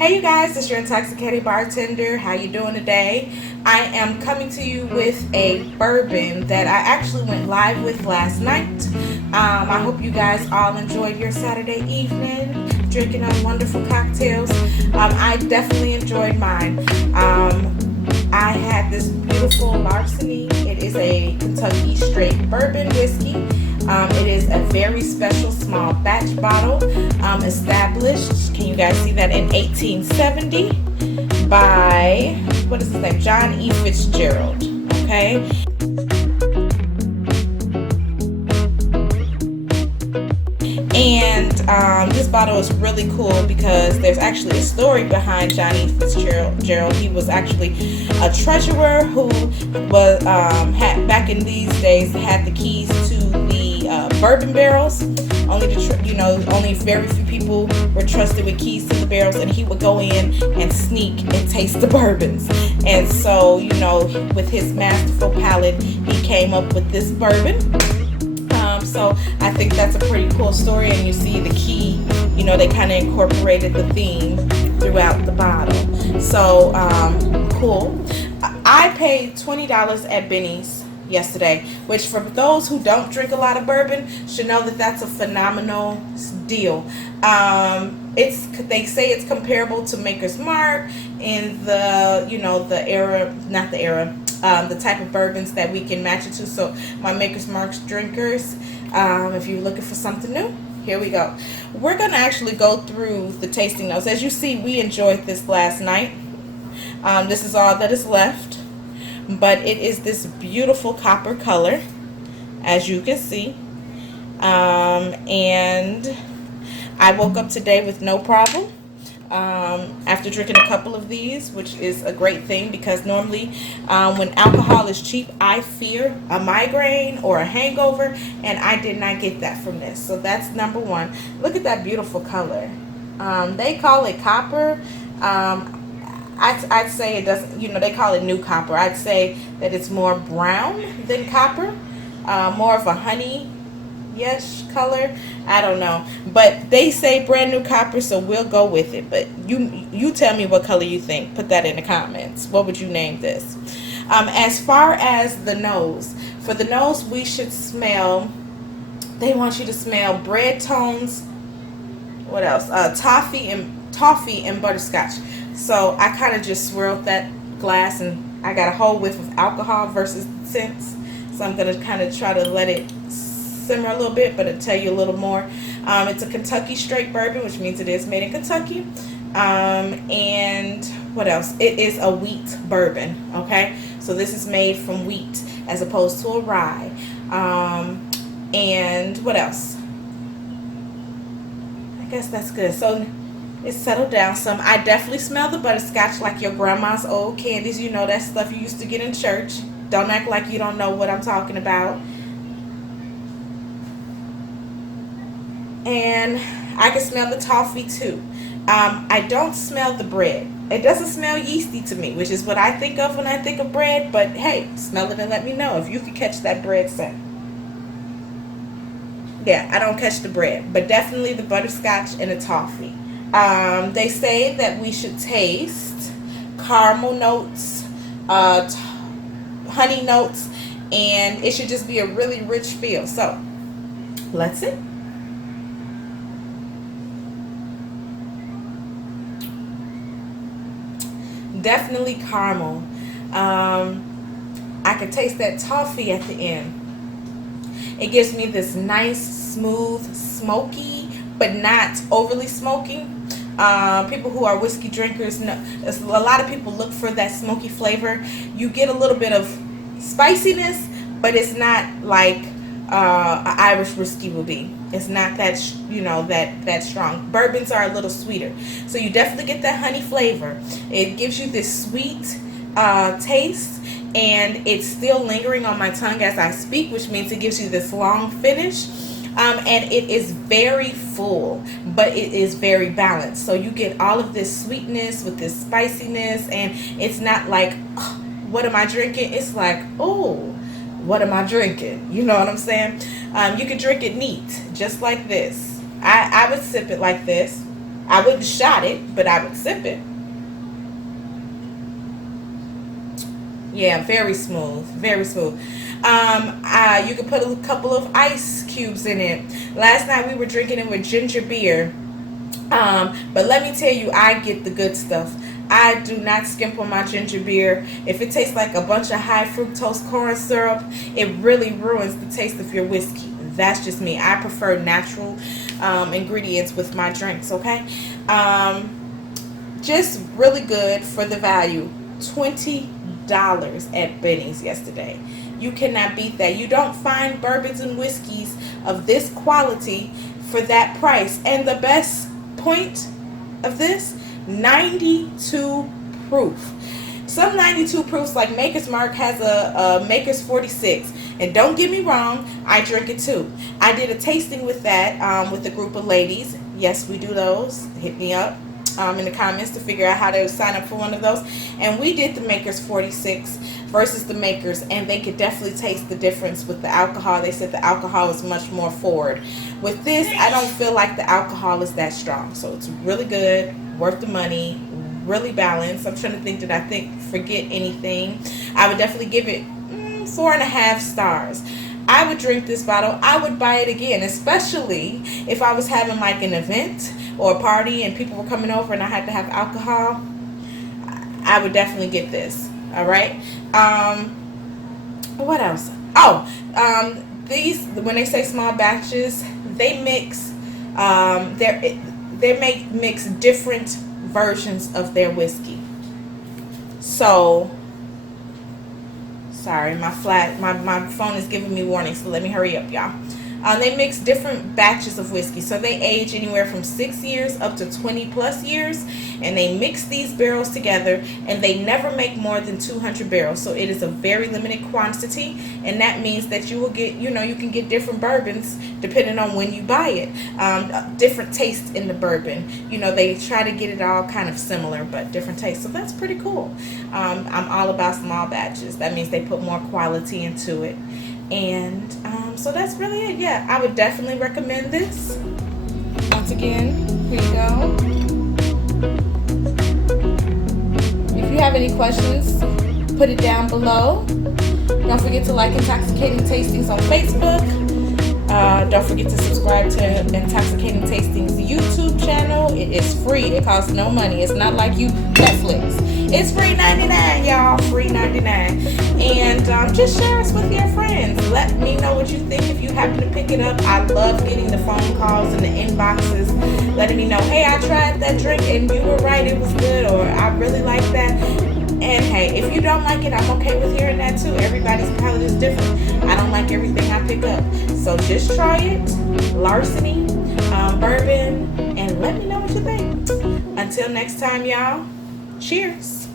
Hey you guys, it's your intoxicated bartender. How you doing today? I am coming to you with a bourbon that I actually went live with last night. I hope you guys all enjoyed your Saturday evening, drinking on wonderful cocktails. I definitely enjoyed mine. I had this beautiful Larceny. It is a Kentucky straight bourbon whiskey. It is a very special small batch bottle, established, can you guys see that, in 1870 by, what is his name, John E. Fitzgerald, okay? And this bottle is really cool because there's actually a story behind Johnny Fitzgerald. He was actually a treasurer who was had back in these days had the keys to the bourbon barrels. Only very few people were trusted with keys to the barrels, and he would go in and sneak and taste the bourbons. And so, with his masterful palate, he came up with this bourbon. So I think that's a pretty cool story, and you see the key, they kind of incorporated the theme throughout the bottle. So cool. I paid $20 at Benny's yesterday, which for those who don't drink a lot of bourbon should know that that's a phenomenal deal. They say it's comparable to Maker's Mark in the era, not the era, the type of bourbons that we can match it to. So my Maker's Mark drinkers, if you're looking for something new, here we go. We're going to actually go through the tasting notes. As you see, we enjoyed this last night. This is all that is left, but it is this beautiful copper color, as you can see. And I woke up today with no problem. After drinking a couple of these, which is a great thing because normally when alcohol is cheap, I fear a migraine or a hangover, and I did not get that from this. So that's number one. Look at that beautiful color. They call it copper. I'd say it doesn't, they call it new copper. I'd say that it's more brown than copper, more of a honey-ish color. I don't know, but they say brand new copper, so we'll go with it. But you tell me what color you think. Put that in the comments. What would you name this? As far as the nose, for the nose, we should smell. They want you to smell bread tones. What else? Toffee and butterscotch. So I kind of just swirled that glass, and I got a whole whiff of alcohol versus scents. So I'm gonna kind of try to let it simmer a little bit, but it'll tell you a little more. It's a Kentucky straight bourbon, which means it is made in Kentucky. And what else? It is a wheat bourbon, okay? So this is made from wheat as opposed to a rye. And what else? I guess that's good. So it's settled down some. I definitely smell the butterscotch, like your grandma's old candies. That stuff you used to get in church. Don't act like you don't know what I'm talking about. And I can smell the toffee too. I don't smell the bread. It doesn't smell yeasty to me, which is what I think of when I think of bread. But hey, smell it and let me know if you can catch that bread scent. Yeah, I don't catch the bread, but definitely the butterscotch and the toffee. They say that we should taste caramel notes, honey notes, and it should just be a really rich feel. So let's see. Definitely caramel. I can taste that toffee at the end. It gives me this nice, smooth, smoky, but not overly smoky. People who are whiskey drinkers know a lot of people look for that smoky flavor. You get a little bit of spiciness, but it's not like an Irish whiskey will be. It's not that that strong. Bourbons are a little sweeter, so you definitely get that honey flavor. It gives you this sweet taste, and it's still lingering on my tongue as I speak, which means it gives you this long finish. And it is very full, but it is very balanced. So you get all of this sweetness with this spiciness, and it's not like, oh, what am I drinking? It's like, oh, what am I drinking? You know what I'm saying? You can drink it neat, just like this. I would sip it like this. I wouldn't shot it, but I would sip it. Yeah, very smooth, very smooth. You could put a couple of ice cubes in it. Last night we were drinking it with ginger beer. But let me tell you, I get the good stuff. I do not skimp on my ginger beer. If it tastes like a bunch of high fructose corn syrup, it really ruins the taste of your whiskey. That's just me. I prefer natural ingredients with my drinks, okay? Just really good for the value. $20 at Benny's yesterday. You cannot beat that. You don't find bourbons and whiskeys of this quality for that price. And the best point of this, 92 proof. Some 92 proofs, like Maker's Mark has a Maker's 46. And don't get me wrong, I drink it too. I did a tasting with that with a group of ladies. Yes, we do those. Hit me up in the comments to figure out how to sign up for one of those. And we did the Maker's 46 versus the Makers, and they could definitely taste the difference with the alcohol. They said the alcohol is much more forward. With this, I don't feel like the alcohol is that strong. So it's really good, worth the money, really balanced. I'm trying to think, did I forget anything? I would definitely give it 4.5 stars. I would drink this bottle. I would buy it again, especially if I was having like an event or a party and people were coming over and I had to have alcohol. I would definitely get this. All right. What else? These, when they say small batches, they mix. They mix different versions of their whiskey. So, sorry, my phone is giving me warnings, so let me hurry up, y'all. They mix different batches of whiskey. So they age anywhere from 6 years up to 20 plus years. And they mix these barrels together. And they never make more than 200 barrels. So it is a very limited quantity. And that means that you will get, you can get different bourbons depending on when you buy it. Different tastes in the bourbon. They try to get it all kind of similar, but different tastes. So that's pretty cool. I'm all about small batches. That means they put more quality into it. And so that's really it. Yeah, I would definitely recommend this. Once again, here you go. If you have any questions, put it down below. Don't forget to like Intoxicating Tastings on Facebook. Don't forget to subscribe to Intoxicating Tastings YouTube channel. It is free. It costs no money. It's not like Netflix. It's free 99, y'all. Free 99. And just share us with your friends. Let me know what you think if you happen to pick it up. I love getting the phone calls and the inboxes letting me know, hey, I tried that drink and you were right, it was good, or I really like that. And hey, if you don't like it, I'm okay with hearing that too. Everybody's palate is different. I don't like everything I pick up. So just try it. Larceny, bourbon, and let me know what you think. Until next time, y'all. Cheers.